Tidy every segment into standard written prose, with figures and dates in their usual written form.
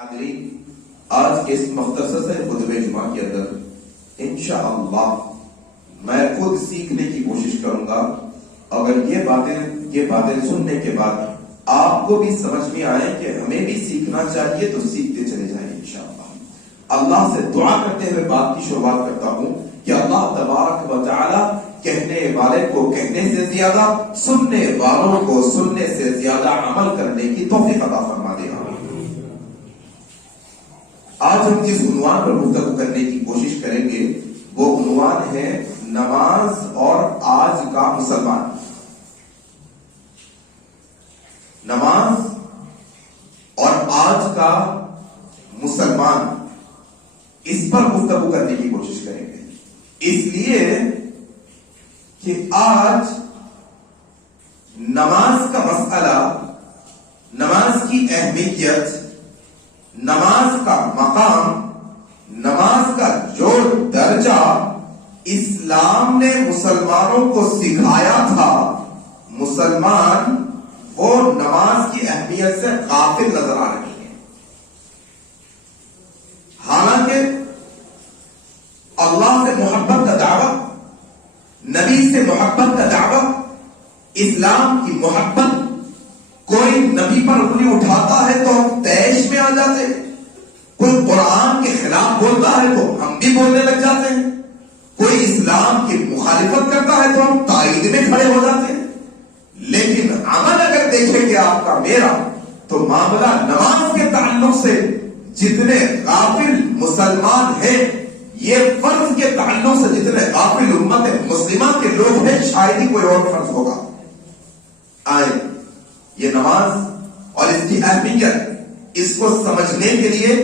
حاضرین، آج کے اس مختصر سے خطبہ جمعہ کے اندر انشاءاللہ میں خود سیکھنے کی کوشش کروں گا. اگر یہ باتیں سننے کے بعد آپ کو بھی سمجھ میں آئے کہ ہمیں بھی سیکھنا چاہیے تو سیکھتے چلے جائیں انشاءاللہ. اللہ سے دعا کرتے ہوئے بات کی شروعات کرتا ہوں کہ اللہ تبارک و تعالی کہنے والے کو کہنے سے زیادہ، سننے والوں کو سننے سے زیادہ عمل کرنے کی توفیق عطا فرما دے. آج ہم جس عنوان پر گفتگو کرنے کی کوشش کریں گے وہ عنوان ہے نماز اور آج کا مسلمان. نماز اور آج کا مسلمان، اس پر گفتگو کرنے کی کوشش کریں گے. اس لیے کہ آج نماز کا مسئلہ، نماز کی اہمیت، نماز کا مقام، نماز کا جو درجہ اسلام نے مسلمانوں کو سکھایا تھا، مسلمان وہ نماز کی اہمیت سے غافل نظر آ رہے ہیں. حالانکہ اللہ سے محبت کا دعوت، نبی سے محبت کا دعوت، اسلام کی محبت، کوئی نبی پر انگلی اٹھاتا ہے تو ہم تیش میں آ جاتے ہیں، کوئی قرآن کے خلاف بولتا ہے تو ہم بھی بولنے لگ جاتے ہیں، کوئی اسلام کی مخالفت کرتا ہے تو ہم تائید میں کھڑے ہو جاتے ہیں. لیکن عمل اگر دیکھیں گے آپ کا میرا، تو معاملہ نماز کے تعلق سے جتنے غافل مسلمان ہیں، یہ فرض کے تعلق سے جتنے غافل امت مسلمہ کے لوگ ہیں، شاید ہی کوئی اور فرض ہوگا. آئے یہ نماز اور اس کی اہمیت، اس کو سمجھنے کے لیے،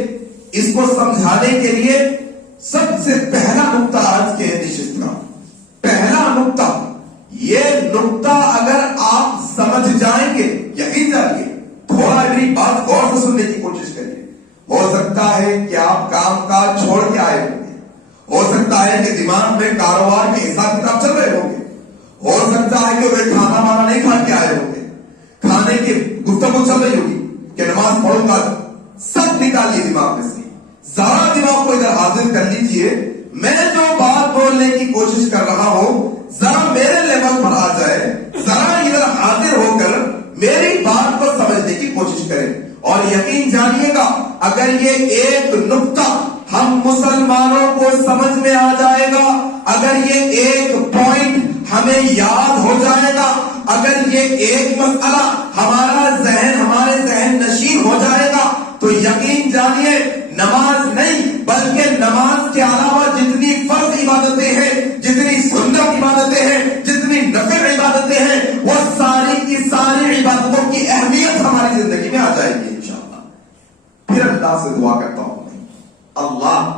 اس کو سمجھانے کے لیے سب سے پہلا نقطہ آج کے نشست کا پہلا نقطہ، یہ نقطہ اگر آپ سمجھ جائیں گے، یقین جانیے، تھوڑا میری بات غور سے سننے کی کوشش کریے. ہو سکتا ہے کہ آپ کام کاج چھوڑ کے آئے ہوں گے، ہو سکتا ہے کہ دماغ میں کاروبار کے حساب کتاب چل رہے ہوں گے، ہو سکتا ہے کہ وہ کھانا وانا نہیں کھا کے آئے ہوں گے، کھانے کی گفتگو چل رہی ہوگی کہ نماز پڑھوں گا. سب نکالیے دماغ میں سے، ذرا دماغ کو ادھر حاضر کر لیجئے. میں جو بات بولنے کی کوشش کر رہا ہوں ذرا میرے لیول پر آ جائے، ذرا ادھر حاضر ہو کر میری بات کو سمجھنے کی کوشش کریں. اور یقین جانیے گا، اگر یہ ایک نقطہ ہم مسلمانوں کو سمجھ میں آ جائے گا، اگر یہ ایک پوائنٹ ہمیں یاد ہو جائے گا، اگر یہ ایک مسئلہ ہمارے ذہن نشین ہو جائے گا، تو یقین جانیے نماز نہیں بلکہ نماز کے علاوہ جتنی فرض عبادتیں ہیں، جتنی سنت عبادتیں ہیں، جتنی نفل عبادتیں ہیں، وہ ساری کی ساری عبادتوں کی اہمیت ہماری زندگی میں آ جائے گی انشاءاللہ. پھر اللہ سے دعا کرتا ہوں، اللہ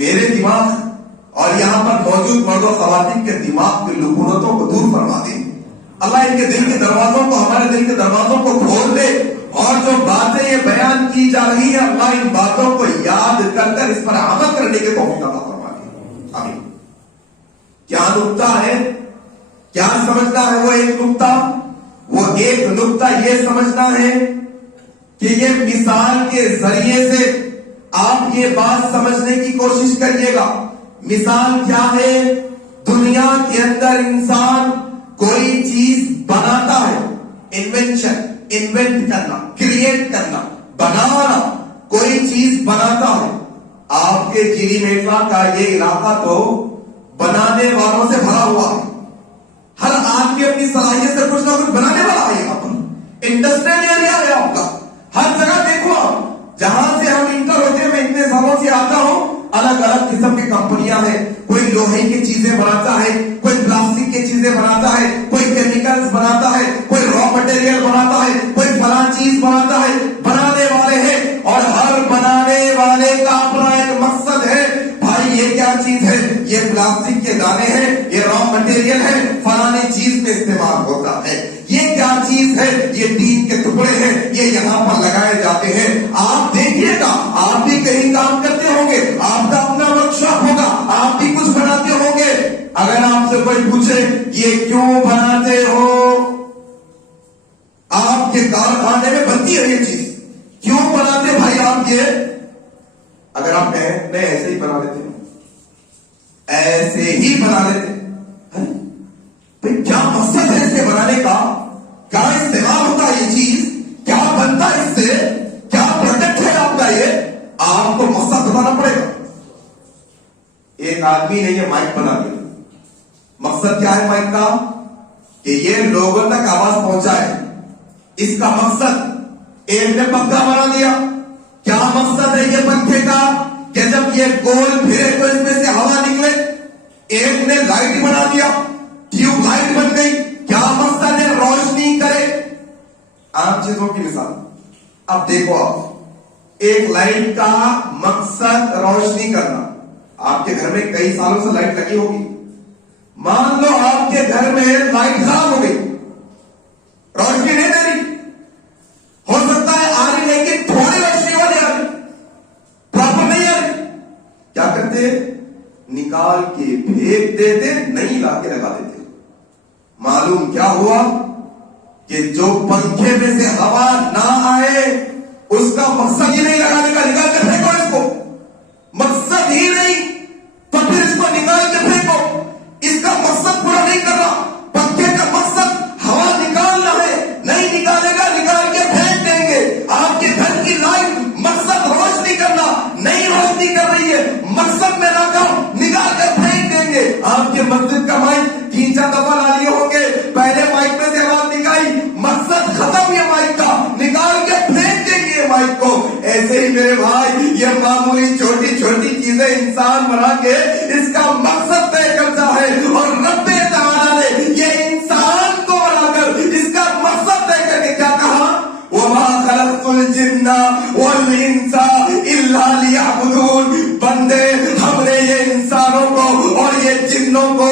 میرے دماغ اور یہاں پر موجود مرد و خواتین کے دماغ کی لکونتوں کو دور فرما دے. اللہ ان کے دل کے دروازوں کو، ہمارے دل کے دروازوں کو کھول دے، اور جو باتیں یہ بیان کی جا رہی ہے اللہ ان باتوں کو یاد کر کر اس پر عمل کرنے کے توفیق عطا فرما دے. آمین. کیا نقطہ ہے، کیا سمجھنا ہے؟ وہ ایک نقطہ یہ سمجھنا ہے کہ یہ مثال کے ذریعے سے آپ یہ بات سمجھنے کی کوشش کریے گا. مثال کیا ہے؟ دنیا کے اندر انسان کوئی چیز بناتا ہے، انوینٹ کرنا، کریٹ کرنا، بنانا، کوئی چیز بناتا ہے. آپ کے جیری میٹلا کا یہ علاقہ تو بنانے والوں سے بھرا ہوا ہے. ہر آدمی اپنی صلاحیت سے کچھ نہ کچھ بنانے والا ہے. یہاں پر انڈسٹریل ایریا ہے آپ کا، ہر جگہ دیکھو آپ، جہاں سے ہم انٹر ہوتے ہیں، میں اتنے سالوں سے آتا ہوں، الگ الگ قسم کی کمپنیاں ہیں. کوئی لوہے کی چیزیں بناتا ہے، کوئی پلاسٹک کی چیزیں بناتا ہے، کوئی کیمیکلز بناتا ہے، کوئی را مٹیریل بناتا ہے، کوئی فلاں چیز بناتا ہے. بنانے والے ہیں، اور ہر بنانے والے کا اپنا ایک مقصد ہے. بھائی یہ کیا چیز ہے؟ یہ پلاسٹک کے دانے ہیں، یہ را مٹیریل ہے، فلانی چیز میں استعمال ہوتا ہے. یہ کیا چیز ہے؟ یہ ٹین کے ٹکڑے ہیں، یہ یہاں پر لگائے جاتے ہیں. آپ دیکھیے گا، آپ بھی کہیں کام کرتے ہوں گے، آپ کا اپنا ورک شاپ ہوگا، آپ بھی کچھ بناتے ہوں گے. اگر آپ سے کوئی پوچھے یہ کیوں بناتے ہو، آپ کے کارخانے میں بنتی ہے یہ چیز، کیوں بناتے بھائی آپ صاحب یہ اگر آپ کہیں نہیں ایسے ہی بنا لیتے ہیں، ایسے ہی بنا لیتے ہیں، بھئی کیا مقصد ہے اسے بنانے کا؟ کیا استعمال ہوتا ہے یہ چیز؟ کیا بنتا ہے اس سے؟ کیا پروڈکٹ ہے آپ کا؟ یہ آپ کو مقصد بتانا پڑے گا۔ ایک آدمی نے یہ مائک بنا دیا، مقصد کیا ہے مائک کا؟ کہ یہ لوگوں تک آواز پہنچائے۔ اس کا مقصد ایک نے پنکھا بنا دیا، کیا مقصد ہے یہ پنکھے کا؟ کہ جب یہ گول پھرے تو اس میں سے ہوا نکلے۔ ایک نے لائٹ بنا دیا، ٹیوب لائٹ بن گئی، کیا مقصد ہے؟ روشنی کرے۔ عام چیزوں کی مثال اب دیکھو، آپ ایک لائٹ کا مقصد روشنی کرنا۔ آپ کے گھر میں کئی سالوں سے لائٹ لگی ہوگی، مان لو آپ کے گھر میں لائٹ خراب ہو گئی، روشنی نہیں دے رہی، ہو سکتا ہے آ رہی لیکن تھوڑی روشنی والی آ رہی، پراپر نہیں آ رہی، کیا کرتے؟ نکال کے پھینک دیتے، نہیں لا کے لگا دیتے۔ معلوم کیا ہوا؟ کہ جو پنکھے میں سے ہوا نہ آئے اس کا مقصد ہی نہیں لگانے کا، نکال کے پھینکو اس کو، مقصد ہی نہیں، تو پھر اس کو نکال کے پھینکو، اس کا مقصد پورا نہیں کر رہا۔ پنکھے کا مقصد ہوا نکالنا ہے، نہیں نکالے گا نکال کے پھینک دیں گے۔ آپ کے گھر کی لائٹ مقصد روشنی کرنا، نہیں روشنی کر رہی ہے، مقصد میں ناکام، نکال کے پھینک دیں گے۔ آپ کے مسجد کا مائک 3-4 دفعہ لا لیے ہوں گے، پہلے مائک میں سے آواز نکالی، مقصد ختم یہ مائک کا، نکال کے پھینک دیں گے مائک کو۔ ایسے ہی میرے بھائی یہ معمولی چھوٹی چھوٹی چیزیں انسان بنا کے اس کا مقصد طے کرتا ہے، اور رب تعالیٰ نے یہ انسان کو بنا کر اس کا مقصد طے کر کے کیا کہا؟ وَمَا خَلَقْتُ الْجِنَّ وَالْإِنسَ إِلَّا لِيَعْبُدُونَ۔ بندے ہم نے یہ انسانوں کو اور یہ جنوں کو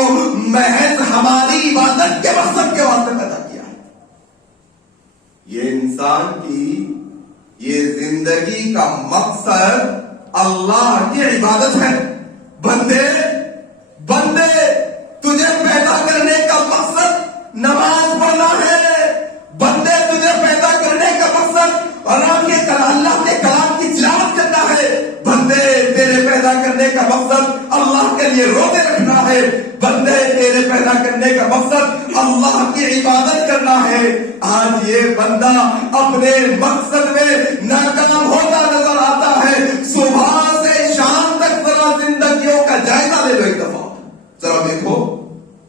محض ہماری عبادت کے مقصد کے واسطے پیدا کیا ہے۔ یہ انسان کی یہ زندگی کا مقصد اللہ کی عبادت ہے۔ بندے تجھے پیدا کرنے کا مقصد نماز پڑھنا ہے۔ بندے تجھے پیدا کرنے کا مقصد اللہ کے کلام کی تلاوت کرنا ہے۔ بندے تیرے پیدا کرنے کا مقصد اللہ کے لیے روزے رکھنا ہے۔ بندے تیرے پیدا کرنے کا مقصد اللہ کی عبادت کرنا ہے۔ آج یہ بندہ اپنے مقصد میں ناکام ہوتا نظر آتا ہے۔ صبح سے شام تک ذرا زندگیوں کا جائزہ لے لو ایک دفعہ، ذرا دیکھو،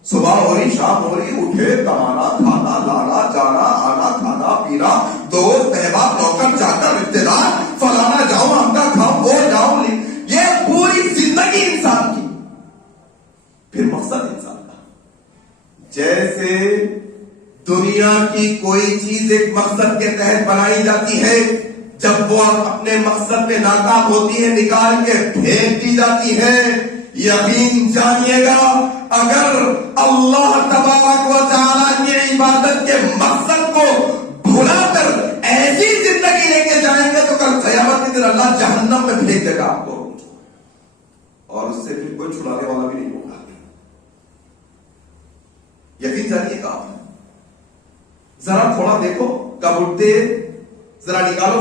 صبح ہو رہی شام ہو رہی، اٹھے کمانا کھانا لانا جانا آنا کھانا پینا، دوست احباب نوکر چاکر رشتے دار، فلانا جاؤں ہم کا کھاؤں وہ جاؤں، یہ پوری زندگی انسان کی، پھر مقصد انسان کا۔ جیسے دنیا کی کوئی چیز ایک مقصد کے تحت بنائی جاتی ہے، جب وہ اپنے مقصد میں ناکام ہوتی ہے نکال کے پھینک دی جاتی ہے۔ یقین جانیے گا اگر اللہ تبارک و تعالیٰ کی عبادت کے مقصد کو بھلا کر ایسی زندگی لے کے جائیں گے تو کل قیامت کے دن اللہ جہنم میں پھینک دے گا آپ کو، اور اس سے پھر کوئی چھڑانے والا بھی نہیں ہوگا۔ یقین جانیے گا، ذرا تھوڑا دیکھو کب اٹھتے، ذرا نکالو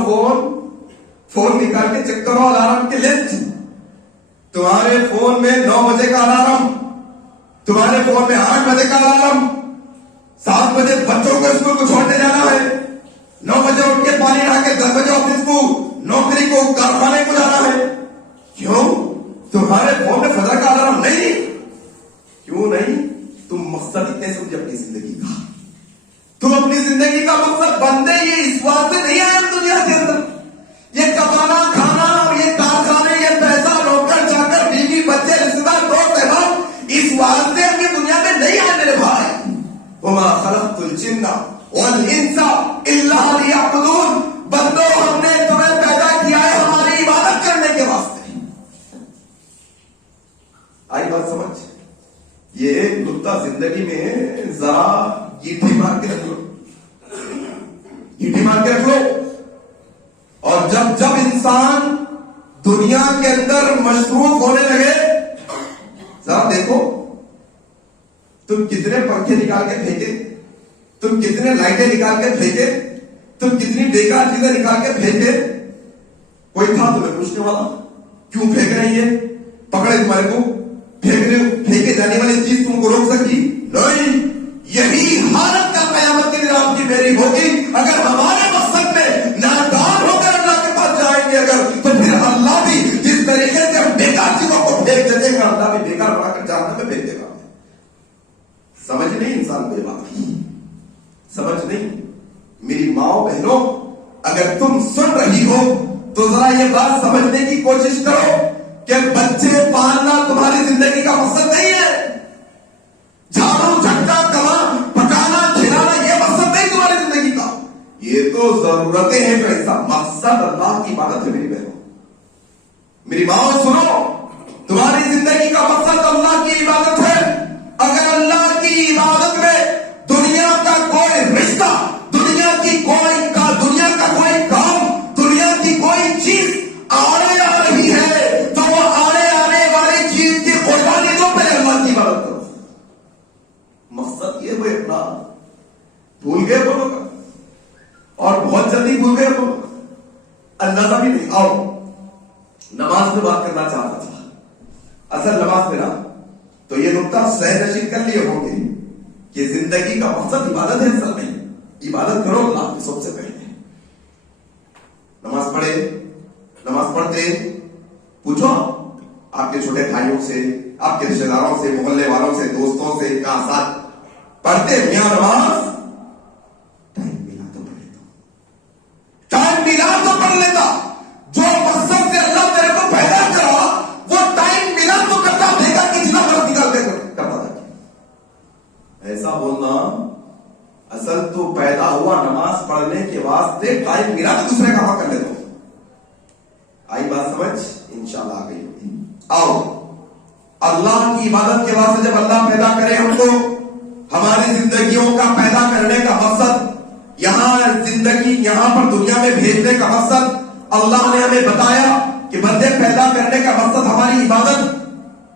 فون نکال کے چیک کرو الارم کی لسٹ۔ تمہارے فون میں 9 بجے کا الارم، تمہارے فون میں 8 بجے کا الارم، 7 بجے بچوں کو اسکول کو چھوڑنے جانا ہے، 9 بجے اٹھ کے پانی لا کے 10 بجے آفس کو نوکری کو کارخانے کو جانا ہے۔ کیوں؟ تمہارے فون میں فجر کا الارم نہیں؟ کیوں نہیں؟ تم مقصد اتنے سمجھے اپنی زندگی کا، تم اپنی زندگی کا مقصد بندے یہ اس واسطے نہیں آئے دنیا کے اندر، یہ کمانا کھانا اور یہ کارخانے، یہ پیسہ نوکر چاکر بیوی بچے رشتے دار دوست احباب، اس واسطے ہم یہ دنیا میں نہیں آئے میرے بھائی۔ وما خلقت الجن والانس الا ليعبدون۔ بندوں ہم نے تمہیں پیدا کیا ہے ہماری عبادت کرنے کے واسطے۔ آئی بات سمجھ؟ یہ ایک نقطہ زندگی میں ذرا گیٹھی مار کے رکھ لو، گیٹھی مار کے رکھ لو، اور جب انسان دنیا کے اندر مصروف ہونے لگے، ذرا دیکھو تم کتنے پنکھے نکال کے پھینکے، تم کتنے لائٹیں نکال کے پھینکے، تم کتنی بیکار چیزیں نکال کے پھینکے، کوئی تھا تمہیں پوچھنے والا کیوں پھینک رہی ہے؟ پکڑے تمہارے کو پھینکے جانے والی چیز تم کو روک سکی نہیں. یہی حالت کا قیامت کے دن آپ کی میری ہوگی اگر ہمارے مقصد میں ناکام ہو کر اللہ کے پاس جائیں گے اگر تو پھر اللہ بھی جس طریقے سے ہم بیکار چیزوں کو پھینک دے گا اللہ بھی بیکار بنا کر جہنم میں پھینک دے گا. سمجھ نہیں انسان کو یہ بات سمجھ نہیں. میری ماں بہنوں اگر تم سن رہی ہو تو ذرا یہ بات سمجھنے کی کوشش کرو کہ بچے پالنا تمہاری زندگی کا مقصد نہیں ہے. جھاڑو جھٹکا کما پکانا کھلانا یہ مقصد نہیں تمہاری زندگی کا. یہ تو ضرورتیں ہیں جو ایسا مقصد اللہ کی عبادت ہے. میری بہنوں میری ماں سنو تمہاری زندگی کا مقصد اللہ کی عبادت ہے. اگر اللہ کی عبادت میں دنیا کا کوئی رشتہ دنیا کا کوئی کام دنیا کی کوئی چیز آنے آ رہی ہے تو وہ آنے والی چیز کی قربانی دو پہلے اللہ کی عبادت کرو. مقصد یہ ہوئے اپنا بھول گئے بولو گا اور بہت جلدی بھول گئے بولو گا اندازہ بھی نہیں. آؤ نماز میں بات کرنا چاہتا تھا. اصل نماز میں نا تو یہ نقطہ سہ نشین کر لیے ہوں گے کہ زندگی کا مقصد عبادت ہے. اصل میں عبادت کرو اللہ کی سب سے پہلے. نماز پڑھتے پوچھو آپ کے چھوٹے بھائیوں سے آپ کے رشتے داروں سے محلے والوں سے دوستوں سے کہاں ساتھ پڑھتے میاں نماز ٹائم ملا تو پڑھ لیتا. جو مقصد سے اللہ تیرے کو پیدا کرا وہ ٹائم ملا تو کرتا بھیگا کتنا وقت نکالتے کرتا تھا. ایسا بولنا اصل تو پیدا ہوا نماز پڑھنے کے واسطے ٹائم ملا تو دوسرے کا حق کر لیتا. آئی بات سمجھ انشاءاللہ آ گئی ہوگی. آؤ اللہ کی عبادت کے واسطے جب اللہ پیدا کرے ہم کو ہماری زندگیوں کا پیدا کرنے کا مقصد یہاں پر دنیا میں بھیجنے کا مقصد اللہ نے ہمیں بتایا کہ بندے پیدا کرنے کا مقصد ہماری عبادت.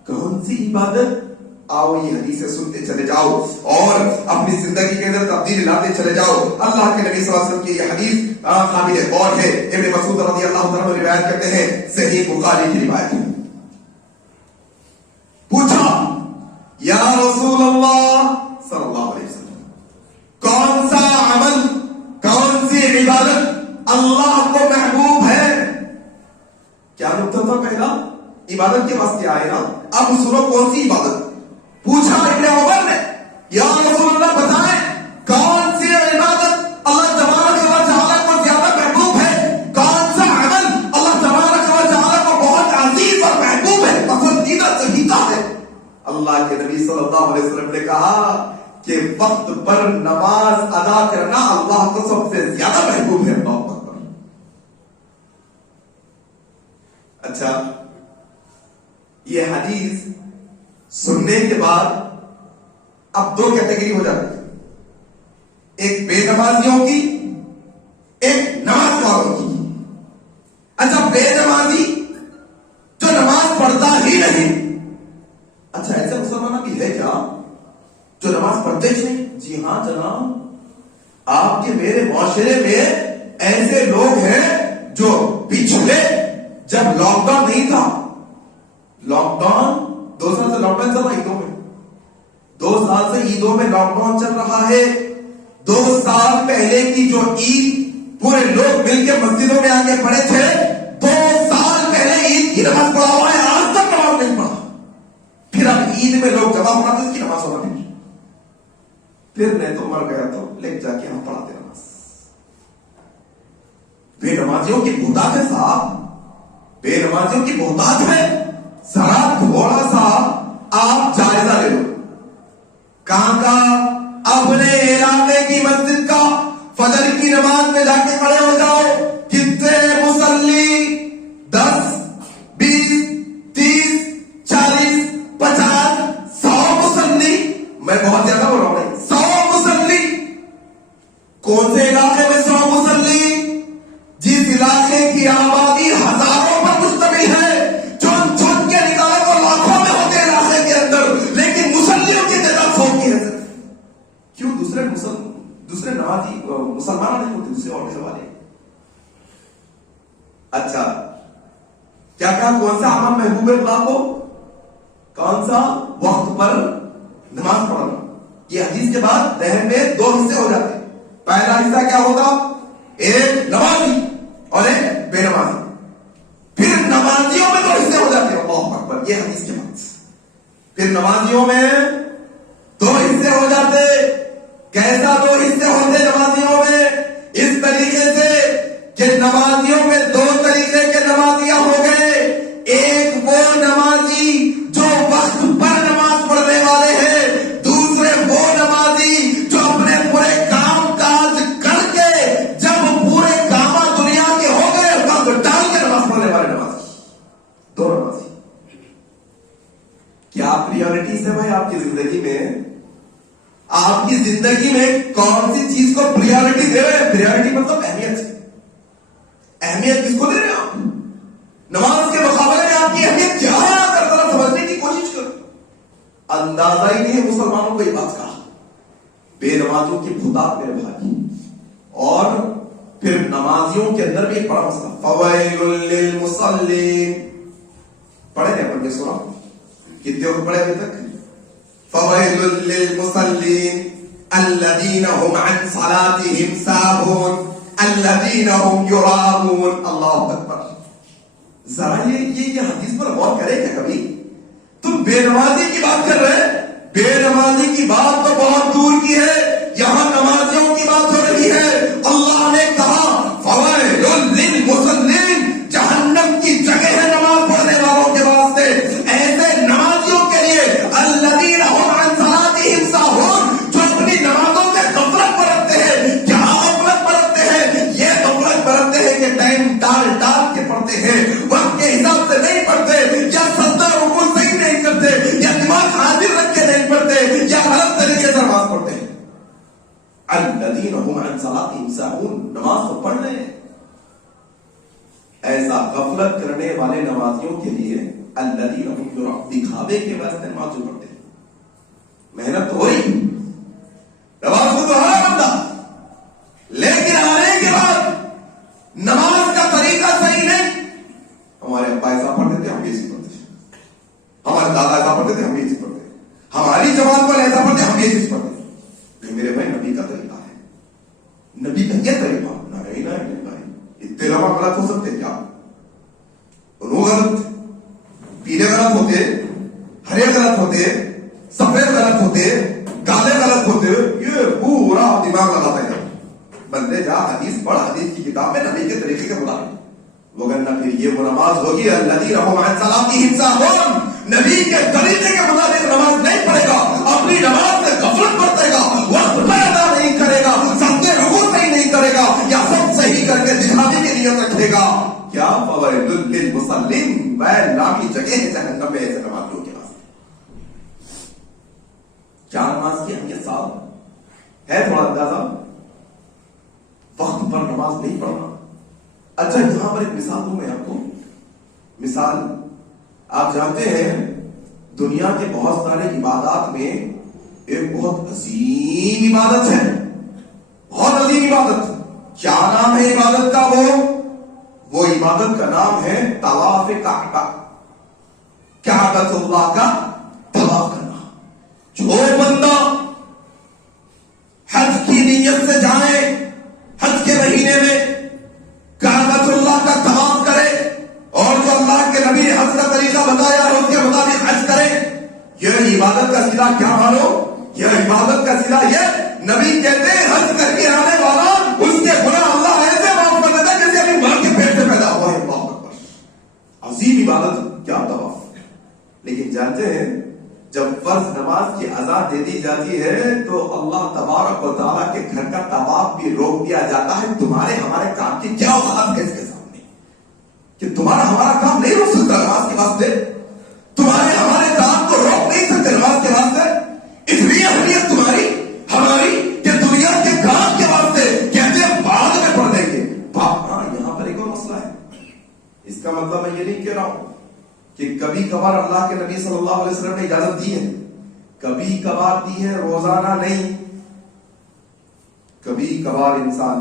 کون سی عبادت؟ آؤ یہ حدیثیں سنتے چلے جاؤ اور اپنی زندگی کے اندر تبدیلی لاتے چلے جاؤ. اللہ کے نبی صلی اللہ علیہ وسلم کی یہ حدیث قابل غور ہے. ابن مسعود رضی اللہ عنہ روایت کرتے ہیں صحیح بخاری کی روایت ہے. پوچھا یا رسول اللہ صلی اللہ علیہ وسلم کون سا عمل کون سی عبادت اللہ کو محبوب ہے؟ کیا نقطہ تھا پہلا؟ عبادت کے واسطے آئے نا. اب سنو کون سی عبادت. پوچھا ابن عمر نے یا رسول اللہ بتائیں کون سی عبادت اللہ تبارک و تعالی کو زیادہ محبوب ہے؟ کون سا عمل اللہ تبارک و تعالی کو بہت عزیز اور محبوب ہے پسندیدہ چہیتا ہے؟ اللہ کے نبی صلی اللہ علیہ وسلم نے کہا کہ وقت پر نماز ادا کرنا اللہ کو سب سے زیادہ محبوب ہے. اللہ اکبر. اچھا یہ حدیث سننے کے بعد اب دو کیٹیگری ہو جاتی ہے. ایک بے نمازیوں کی ایک نماز والوں کی. اچھا بے نمازی جو نماز پڑھتا ہی نہیں. اچھا ایسے مسلمان بھی ہے کیا جو نماز پڑھتے ہی نہیں؟ جی ہاں جناب آپ کے میرے معاشرے میں ایسے لوگ ہیں جو پچھلے جب لاک ڈاؤن نہیں تھا لاک ڈاؤن 2 سال سے لاک ڈاؤن چل رہا عیدوں میں 2 سال سے عیدوں میں لاک ڈاؤن چل رہا ہے. 2 سال پہلے کی جو عید پورے لوگ مل کے مسجدوں میں آگے پڑے تھے 2 سال پہلے عید کی نماز پڑھا ہوا ہے آج تک نماز نہیں پڑھا. پھر اب عید میں لوگ جمع ہونا تو اس کی نماز ہونا پھر نہیں تو مر گیا تو لے جا کے ہم پڑھاتے نماز. بے نمازیوں کی بہتات ہے صاحب بے نمازیوں کی بہتات ہے. ذرا تھوڑا سا آپ جائزہ لے لو کہاں کا اپنے علاقے کی مسجد کا فجر کی نماز میں جا کے کھڑے ہو جاؤ. کتنے مصلی 10 20 30 40 50 100 مصلی میں بہت زیادہ بول رہا ہوں 100 مصلی. کون سے علاقے میں 100 مصلی؟ جس علاقے کی آبادی ہزاروں پر مشتمل ہے چن کے نکالے کو لاکھوں میں ہوتے علاقے کے اندر لیکن مصلیوں کی تعداد 100 کی ہے. کیوں؟ دوسرے نمازی مسلمان نہیں ہوتے دوسرے اور والے اچھا کیا کہا؟ کون سا عمل محبوب اللہ کو؟ کون سا؟ وقت پر نماز پڑھنا. یہ حدیث کے بعد ذہن میں دو حصے ہو جاتے ہیں. پہلا حصہ کیا ہوگا؟ ایک نمازی اور ایک بے نمازی. پھر نمازیوں میں دو حصے ہو جاتے ہیں. اللہ اکبر. یہ حدیث کے بعد پھر نمازیوں میں دو حصے ہو جاتے. کیسا دو حصے ہوتے نمازیوں میں؟ اس طریقے سے کہ نمازیوں میں دو طریقے کے نمازیاں ہو گئے. ایک وہ نمازی جو وقت پر نماز پڑھنے والے ہیں، دوسرے وہ نمازی جو اپنے پورے کام کاج کر کے جب پورے کام دنیا کے ہو گئے وقت ڈال کے نماز پڑھنے والے نمازی. دو نمازی. کیا پریورٹیز ہے بھائی آپ کی زندگی میں؟ آپ کی زندگی میں کون سی چیز کو پریورٹی دے رہے ہیں؟ پریورٹی مطلب اہمیت. اہمیت کس کو دے رہے ہیں آپ؟ نماز کے مقابلے میں آپ کی اہمیت کیا ہے؟ آپ ذرا سمجھنے کی کوشش کرو. اندازہ ہی نہیں ہے مسلمانوں کو یہ بات کا. بے نمازوں کی بھوتات میرے بھائی. اور پھر نمازیوں کے اندر بھی ایک بڑا مسئلہ. فویل للمصلین. پڑھے نہیں اپن کے سنا؟ کتنے وقت پڑھے ابھی تک؟ فویل للمصلین الذین هم عن صلاتهم ساہون الذین هم یراؤون. اللہ اکبر. ذرا یہ حدیث پر غور کرے کیا کبھی؟ تم بے نمازی کی بات کر رہے ہیں. بے نمازی کی بات تو بہت دور کی ہے. یہاں نمازیوں کی بات ہو رہی ہے. اللہ نے کہا فویل للمصلین، جہنم کی جگہ ہے نماز پڑھنے والوں کے واسطے. ایسے نمازیوں کے لیے الذین هم عن صلاتهم ساہون، جو اپنی نمازوں سے غفلت برتتے ہیں. کیا غفلت برتتے ہیں؟ یہ غفلت برتتے ہیں کہ ٹائم ڈال ڈال کے پڑھتے ہیں، وقت کے حساب سے نہیں پڑھتے، یا سجدہ رکوع صحیح نہیں کرتے، یا دماغ حاضر رکھ کے نہیں پڑھتے، یا غلط طریقے سے نماز پڑھتے ہیں. الذین هم عن صلاتهم ساہون. نماز تو پڑھ رہے ہیں. ایسا غفلت کرنے والے نمازیوں کے لیے الذین هم یراؤون، دکھاوے کے واسطے نماز جو پڑھتے ہیں. محنت تو ہو رہی، نماز کو تو ہرا بندہ، لیکن آنے کے بعد نماز کا طریقہ صحیح نہیں. ہمارے ابا ایسا پڑھتے تھے، ہم بھی ایسے پڑھتے تھے. ہمارے دادا ایسا پڑھتے تھے، ہم بھی ایسے پڑھتے تھے. ہماری جماعت پر ایسا پڑھتے، ہم بھی ایسے پڑھتے. نہیں میرے بھائی، نبی کا طریقہ ہے. نبی کا کیا طریقہ؟ نہیں بھائی، اتنے لمبا غلط ہو سکتے کیا؟ رو غلط، پیلے غلط ہوتے، ہرے غلط ہوتے، سفید غلط ہوتے، کالے غلط ہوتے. یہ پورا دماغ لگاتا ہے. بندے جا حدیث پڑھ، حدیث کی کتاب میں نبی کے طریقے کے مطابق. وگرنہ پھر یہ وہ نماز ہوگی الذین هم عن صلاتهم ساہون. نبی کے طریقے کے مطابق نماز نہیں پڑھے گا، اپنی نماز سے غفلت برتے گا، وقت پر ادا نہیں کرے گا، سجدے رکوع صحیح نہیں کرے گا، یا سب صحیح کر کے دکھانے کی نیت رکھے گا. کیا فویل للمصلین، ویل نامی جگہ ہے جہنم میں ایسے نمازیوں کے واسطے. کیا نماز کی اہمیت صاحب ہے؟ تھوڑا اندازہ. وقت پر نماز نہیں پڑھنا. اچھا یہاں پر ایک مثال دوں میں آپ کو. مثال آپ جانتے ہیں دنیا کے بہت سارے عبادات میں ایک بہت عظیم عبادت ہے. بہت عظیم عبادت. کیا نام ہے عبادت کا؟ وہ عبادت کا نام ہے طواف کعبہ. کعبۃ اللہ کا طواف کرنا. جو بندہ حج کی نیت سے جائے، حج کے مہینے میں کعبۃ اللہ کا طواف کرے، اور جو اللہ کے نبی نے حج کا طریقہ بتایا ہے اس کے مطابق حج کرے، یہ عبادت کا سلا کیا مانو؟ یہ عبادت کا سلا یہ نبی کہتے ہیں حج کر کے آنے والا اس کے گناہ اللہ ایسے معاف کر دیتا ہے جیسے ابھی ماں کے پیٹ سے پیدا ہوا ہے. اللہ اکبر. عظیم عبادت کیا طواف. لیکن جانتے ہیں جب فرض نماز کی اذان دے دی جاتی ہے تو اللہ تبارک و تعالیٰ کے گھر کا طواف بھی روک دیا جاتا ہے. تمہارے ہمارے کام کی کیا اوقات ہے اس کے سامنے کہ تمہارا ہمارا کام نہیں روک سکتا نماز کے واسطے. تمہارے ہمارے کام کو روک نہیں سکتے نماز کے واسطے. اتنی اہمیت تمہاری ہماری کہ دنیا کے کام کے واسطے کہتے ہیں بعد میں پڑھ دیں گے. ہاں یہاں پر ایک اور مسئلہ ہے. اس کا مطلب میں یہ نہیں کہہ رہا ہوں کہ کبھی کبھار اللہ کے نبی صلی اللہ علیہ وسلم نے اجازت دی ہے، کبھی کبھار دی ہے، روزانہ نہیں. کبھی کبھار انسان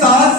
7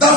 10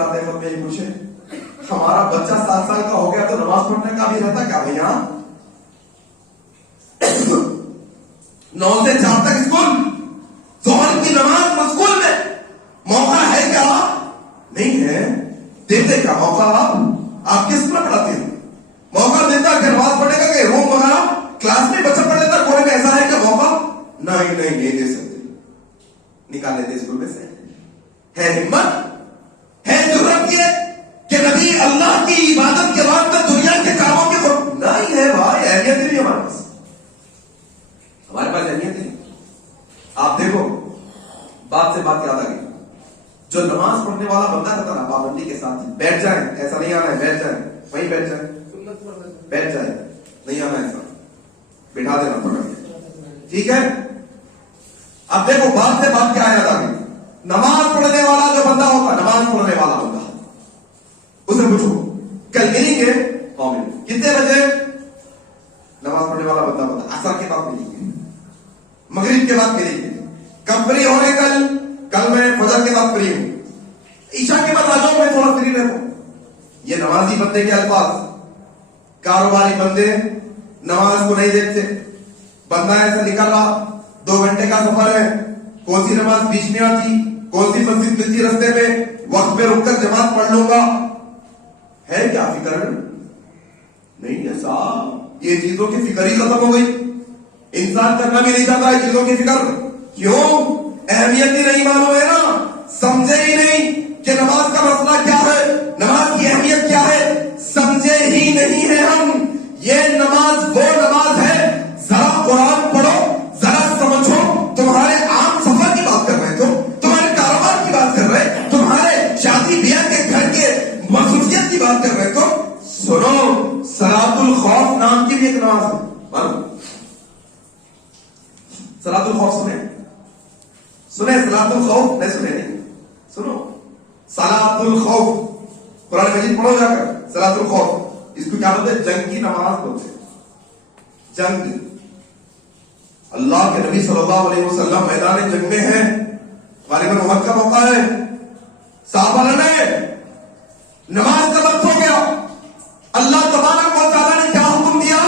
کھلاتے وقت میں یہ پوچھے ہمارا بچہ 7 سال کا ہو گیا تو نماز پڑھنے کا بھی رہتا کیا بھیا؟ 9 سے 4 تک اسکول، ظہر کی نماز اسکول میں موقع ہے کیا؟ نہیں ہے. دیتے کیا موقع؟ آپ کس طرح پڑھاتے ہیں؟ موقع دیتا کہ نماز پڑھنے کا کہ روم وغیرہ کلاس میں بچہ پڑھ لیتا کوئی میں ایسا ہے کہ موقع نہیں دے سکتے، نکال لیتے اسکول میں سے. ہے ہمت، ہے ضرورت یہ کہ نبی اللہ کی عبادت کے بعد میں دنیا کے کاموں کے نہیں ہے بھائی. اہمیت نہیں ہمارے پاس، ہمارے پاس اہمیت نہیں. آپ دیکھو بات سے بات یاد آ گئی، جو نماز پڑھنے والا بندہ رہتا نا پابندی کے ساتھ بیٹھ جائیں، ایسا نہیں آنا ہے بیٹھ جائیں وہیں بیٹھ جائیں، بیٹھ جائیں نہیں آنا ایسا، بٹھا دینا پکڑ کے، ٹھیک ہے. اب دیکھو بات سے بات کیا یاد آ گئی. نماز پڑھنے والا جو بندہ ہوتا، نماز پڑھنے والا بندہ، اسے پوچھو کل ملیں گے کتنے بجے؟ نماز پڑھنے والا بندہ ہوتا عصر کے بعد ملیں گے، مغرب کے بعد ملیں گے. کب فری ہو رہے؟ کل میں فجر کے بعد فری ہوں، عشاء کے بعد آ جاؤ میں تھوڑا فری رہتا ہوں. یہ نمازی بندے کے الفاظ. کاروباری بندے نماز کو نہیں دیکھتے. بندہ ایسا نکل رہا 2 گھنٹے کا سفر ہے، کون سی نماز بیچ میں آتی، کون سی مسجد ملتی رستے میں، وقت پہ رک کر جماعت پڑھ لوں گا. ہے کیا فکر؟ نہیں ہے صاحب، یہ چیزوں کی فکر ہی ختم ہو گئی. انسان کرنا بھی نہیں چاہتا ہے چیزوں کی فکر. کیوں؟ اہمیت ہی نہیں معلوم ہے نا، سمجھے ہی نہیں کہ نماز کا مسئلہ کیا ہے، نماز کی اہمیت کیا ہے، سمجھے ہی نہیں ہے ہم. یہ نماز وہ نماز ہے، ذرا قرآن پڑھو، ذرا سمجھو. تمہارے عام سفر کی بات کر رہے تو، تمہارے کاروبار کی بات کر رہے، تمہارے شادی بیاہ کے گھر کے مصروفیت کی بات کر رہے تو سنو، صلاۃ الخوف نام کی بھی ایک نماز ہے. صلاۃ الخوف سنے صلاۃ الخوف نہیں سنے؟ نہیں سنو صلاۃ الخوف، قرآن مجید پڑھو جا کر. صلاۃ الخوف اس کو کیا بولتے ہیں؟ جنگ کی نماز بولتے ہیں. جنگ، اللہ کے نبی صلی اللہ علیہ وسلم میدان جنگ میں ہیں، غالباً احد کا موقع ہے، صحابہ لڑے، نماز کا وقت ہو گیا. اللہ تبارک و تعالیٰ نے کیا حکم دیا؟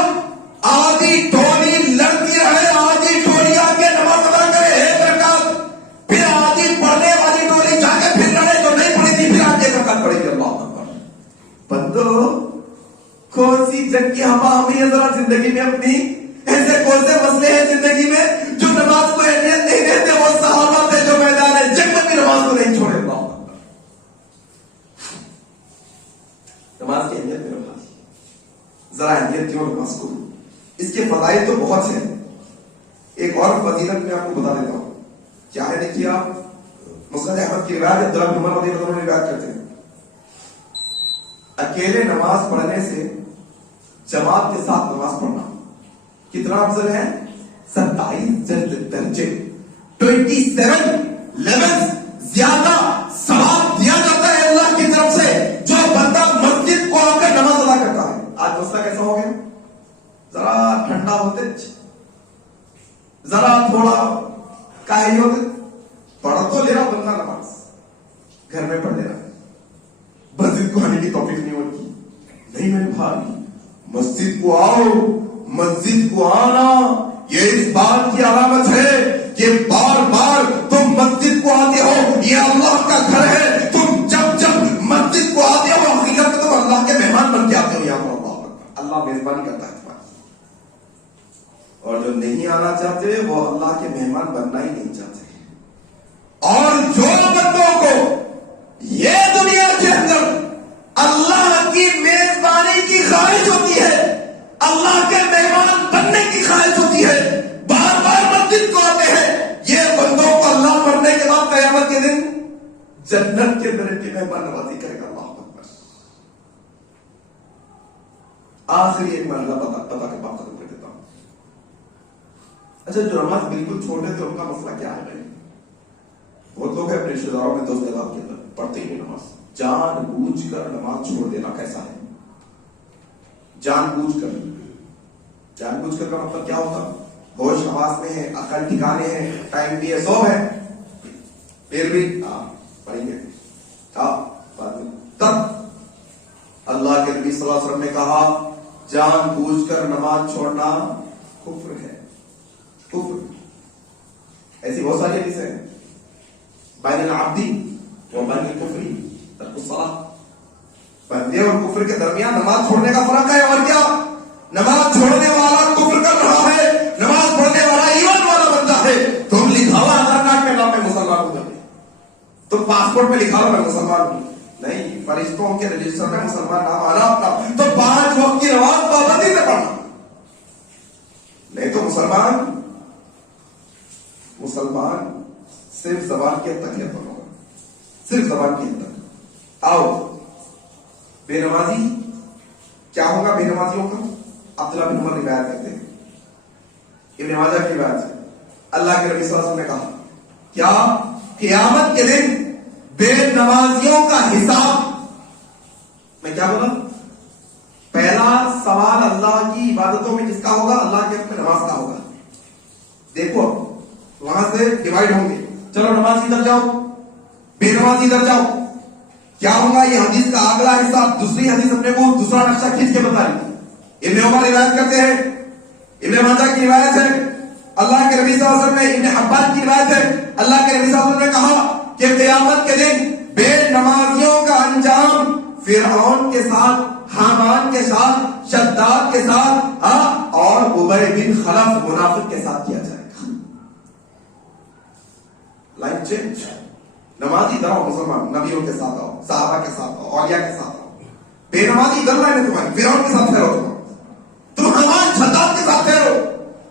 آدھی ٹولی لڑتی رہے، آدھی ٹولی آ کے نماز ادا کرے 1 رکعت، پھر آدھی پڑھنے والی ٹولی جا کے پھر لڑے، جو نہیں پڑھی تھی پھر آج 1 رکعت پڑھے گی. اللہ اکبر. بندو کون سی جنگ کی ہوا ہمیں ہے ذرا زندگی میں اپنی؟ ایسے کون سے مسئلے ہیں زندگی میں جو نماز کو اہمیت نہیں دیتے؟ وہ صحابہ تھے جو میدان جنگ میں بھی نماز کو نہیں چھوڑے. اللہ نماز کی اہمیت میرے بھائی، ذرا اہمیت کیوں نماز کو. اس کے فضائل تو بہت سے ہیں. ایک اور فضیلت میں آپ کو بتا دیتا ہوں. کیا ہے دیکھیے آپ، مسند احمد کی روایت عبداللہ بن عمر رضی اللہ عنہ روایت کرتے ہیں، اکیلے نماز پڑھنے سے جماعت کے ساتھ نماز پڑھنا کتنا افضل ہے؟ 27 درجے 27 لیول زیادہ ثواب دیا جاتا ہے اللہ کی طرف سے جو بندہ مسجد کو آ کر نماز ادا کرتا ہے. آج مسئلہ کیسا ہو گیا؟ ذرا ٹھنڈا ہوتے، ذرا تھوڑا کاہلی ہوتے، پڑھ تو لے رہا بندہ نماز، گھر میں پڑھ لے رہا، مسجد کو آنے کی توفیق نہیں ہوتی. نہیں میرے بھائی، مسجد کو آؤ. مسجد کو آنا یہ اس بات کی علامت ہے کہ بار بار تم مسجد کو آتے ہو، یہ اللہ کا گھر ہے. تم جب جب مسجد کو آتے ہو حقیقت میں تم اللہ کے مہمان بن کے آتے ہو. یہاں اللہ میزبانی کرتا ہے تمہاری. اور جو نہیں آنا چاہتے وہ اللہ کے مہمان بننا ہی نہیں چاہتے. اور جو بندوں کو یہ دنیا کے اندر اللہ کی میزبانی کی خواہش ہوتی ہے، اللہ کے مہمان بننے کی خواہش ہوتی ہے، بار بار مسجد کو آتے ہیں، یہ بندوں کو اللہ مرنے کے بعد قیامت کے دن جنت کے اندر ان کی مہمان نوازی کرے گا. اللہ اکبر. آخری ایک مرحلہ پتا کے بات ختم کر دیتا ہوں. اچھا، جو نماز بالکل چھوڑ دیتے ان کا مسئلہ کیا ہے؟ بہت لوگ ہیں اپنے رشتے داروں میں دوست احباب کے اندر پڑھتے ہی نماز، جان بوجھ کر نماز چھوڑ دینا کیسا ہے؟ جان بوجھ کر کا مطلب کیا ہوتا؟ ہوش حواس میں ہے، عقل ٹھکانے ہیں، ٹائم بھی ہے، سو ہے، پھر بھی پڑھیں گے بعد میں صلی اللہ علیہ وسلم نے کہا جان بوجھ کر نماز چھوڑنا کفر ہے. کفر ایسی بہت ساری حدیثیں ہیں. بین العبدی و بین الکفری ترک الصلاۃ. بندے اور کفر کے درمیان نماز چھوڑنے کا فرق ہے. اور کیا نماز چھوڑنے والا کفر کر رہا ہے, نماز پڑھنے والا ایمان والا بنتا ہے. تم لکھا ہوا آدھار کارڈ پہ نام میں مسلمان ہوں, تم پاسپورٹ پہ لکھا ہو میں مسلمان ہوں, نہیں, فرشتوں کے رجسٹر میں مسلمان نام آنا اپنا. تو 5 وقت کی نماز پابندی سے پڑھنا, نہیں تو مسلمان صرف زبان کی حد تک ہے پڑھو, صرف زبان کی حد تک. آؤ بے نمازی کیا ہوگا بے نمازیوں کا؟ عبداللہ بن عمر روایت کرتے ہیں, ابن ماجہ کی روایت ہے, اللہ کے نبی صلی اللہ علیہ وسلم نے کہا کیا قیامت کے دن بے نمازیوں کا حساب, میں کیا بولا, پہلا سوال اللہ کی عبادتوں میں کس کا ہوگا؟ اللہ کے حق میں نماز کا ہوگا. دیکھو وہاں سے ڈیوائڈ ہوں گے, چلو نماز ادھر جاؤ, بے نماز ادھر جاؤ. کیا ہوگا یہ حدیث کا اگلا حصہ, دوسری حدیث اپنے کو دوسرا نقشہ کھینچ کے بتا رہی. ابن عمر روایت کرتے ہیں, ابن ماجہ کی روایت ہے, اللہ کے نبی صلی اللہ علیہ وسلم نے, ابن حبان کی روایت ہے, اللہ کے نبی صلی اللہ علیہ وسلم نے کہا کہ قیامت کے دن بے نمازیوں کا انجام فرعون کے ساتھ, حامان کے ساتھ, شداد کے ساتھ اور ابی بن خلف منافق کے ساتھ کیا جائے گا. Life change. نمازی ادھر آؤ, مسلمان نبیوں کے ساتھ آؤ, صحابہ کے ساتھ آؤ, اولیاء کے ساتھ آؤ. بے نمازی ادھر لائن تمہاری, فرعون کے ساتھ پھیرو, تم حامان شداد کے ساتھ پھیرو,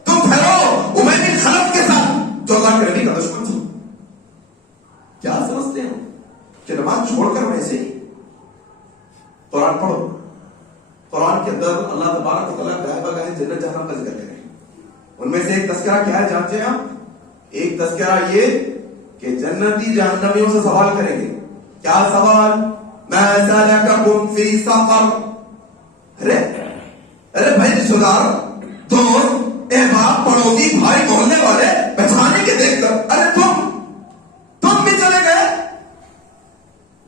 تم پھیرو ابی بن خلف کے ساتھ جو اللہ کے نبی کا دشمن تھا. کیا سمجھتے ہو کہ نماز چھوڑ کر ویسے ہی قرآن پڑھو؟ قرآن کے اندر اللہ تبارک و تعالیٰ گاہے بگاہے جنت جہنم کا ذکر کریں. ان میں سے ایک تذکرہ کیا ہے جانتے ہیں آپ؟ ایک تذکرہ یہ کہ جنتی جہنمیوں سے سوال کریں گے. کیا سوال؟ ما سلککم فی سقر. ارے بھائی رشتہ دار, دوست, احباب, پڑوسی, بھائی, محلے والے پہچانے کے دیکھ کر ارے تم بھی چلے گئے.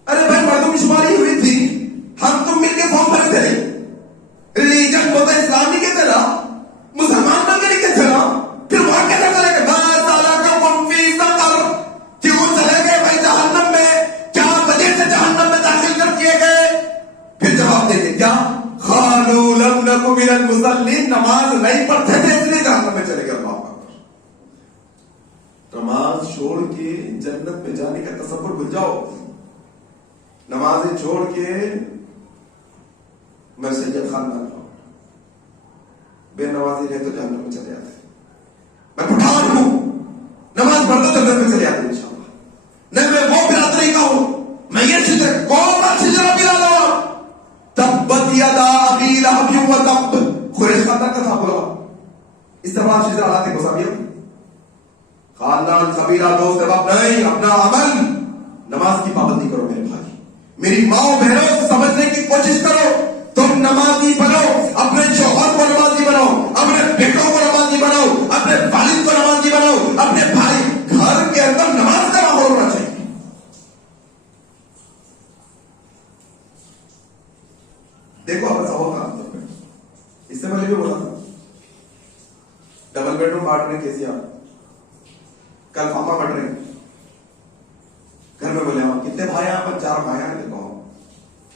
ارے بھائی مردوں کی شماری ہوئی تھی, ہم تم مل کے فارم بھرے تھے, ریلیجن کو تو اسلامی کے چلا, مسلمان بن کے لکھے چلا, پھر وہاں کیسے چلے گئے؟ ما سلککم فی سقر. کیوں چلے گئے بھائی جہنم میں؟ کیا وجہ سے جہنم میں داخل کر دیے گئے؟ پھر جواب دیتے کیا؟ قالوا لم نک من المصلین. نماز نہیں پڑھتے تھے اس لیے جہنم میں چلے گئے. نماز چھوڑ کے جنت میں جانے کا تصور بھول جاؤ. نمازیں چھوڑ کے میں سید خان بن رہا ہوں, بے نمازی رہے تو جہنم میں چلے جاتے. میں پٹھان ہوں, نماز پڑھ تو جنت میں چلے جاتے انشاءاللہ. نہیں میں وہ برادری کا ہوں, میں یہ شجر کون سا شجرہ پلا لوں؟ تبت یدا ابی لہب وتب. قریش خاندان کا تھا بولا, اس طرح آپ شجرہ لاتے کو سابیہ خاندان قبیلہ دوست احباب نہیں, اپنا عمل. نماز کی پابندی کرو میرے بھائی, میری ماں بہنوں سمجھنے کی کوشش کرو. تم نمازی بنو, اپنے شوہر کو نمازی بناؤ, اپنے بیٹوں کو نمازی بناؤ, اپنے والد کو نمازی بناؤ, اپنے بھائی. گھر کے اندر نماز کا ماحول ہونا چاہیے. دیکھو اگر سب ہوتا اس سے پہلے بھی بولا تھا ڈبل بیڈ روم بانٹ رہے کیسی آپ کل فاما بڑھ رہے ہیں گھر میں. بولے ہم کتنے بھائی ہیں آپ؟ 4 بھائی ہیں. دیکھو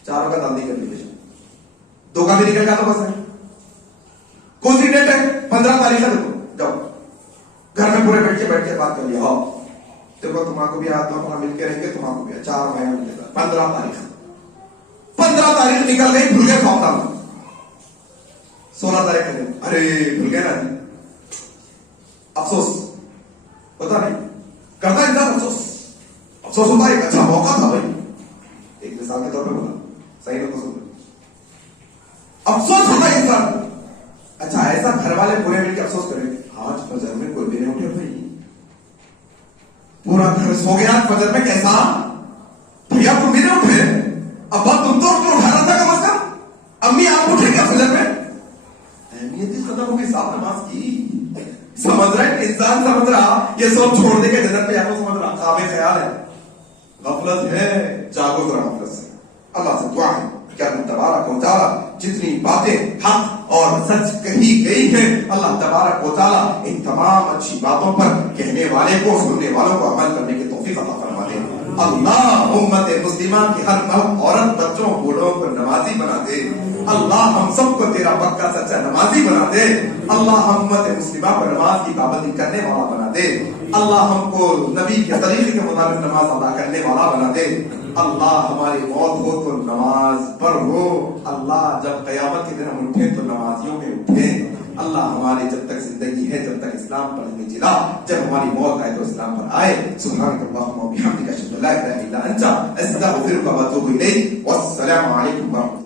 چاروں کا دادی کر لی, 2 کا بھی نکل گیا تو بس ہے. کون سی ڈیٹ ہے؟ 15 تاریخ ہے. دیکھو جاؤ گھر میں پورے بیٹھ کے بات کر لیا. ہاں دیکھو تمہارا کو بھی آیا تو اپنا مل کے رہیں گے, تمہارا کو بھی 4 بھائی مل کے 15 تاریخ. 15 تاریخ نکل گئی, بھول گئے فارم ڈالنا. 16 تاریخ کا دن, ارے بھول گئے نا. افسوس پتا نہیں کرتا انسان, افسوس ہوتا ہے. ایک اچھا موقع تھا بھائی, ایک مثال کے طور پہ بولا, صحیح نہ تو افسوس ہوتا ہے انسان. اچھا ایسا گھر والے پورے مل کے افسوس کریں آج فجر میں کوئی بھی نہیں اٹھے بھائی, پورا گھر سو گیا فجر میں. کیسا بھیا تم بھی نہیں اٹھے, ابا تم تو اٹھانا تھا کم از کم, امی آپ اٹھے گیا فجر میں. اہمیت اس قدر ہوگی صاحب نماز کی. سمجھ رہے انسان, سمجھ رہا یہ سب چھوڑ دے کے جنت میں آپ کو سمجھ رہا قابل خیال ہے. غفلت ہے, جاگو ذرا غفلت سے. اللہ سے دعا ہے کہ اللہ تبارک و تعالی جتنی باتیں حق اور سچ کہی گئی ہیں اللہ تبارک و تعالیٰ ان تمام اچھی باتوں پر کہنے والے کو سننے والوں کو عمل کرنے کی توفیق عطا فرما دے اللہ امت مسلمہ کی ہر مرد عورت بچوں بوڑھوں کو نمازی بنا دے اللہ ہم سب کو تیرا پکا سچا نمازی بنا دے اللہ امت مسلمہ کو نماز کی پابندی کرنے والا بنا دے اللہ ہم کو نبی کے طریقے کے مطابق نماز ادا کرنے والا بنا دے اللہ ہماری موت ہو تو نماز پر ہو اللہ جب قیامت کے دن ہم اٹھیں تو نمازیوں میں اٹھیں اللہ ہماری جب تک زندگی ہے جب تک اسلام پر ہمیں جلا جب ہماری موت آئے تو اسلام پر آئے سبحانک اللہم و بحمدک اشہد ان لا الہ الا انت استغفرک و اتوب الیک والسلام علیکم ورحمۃ اللہ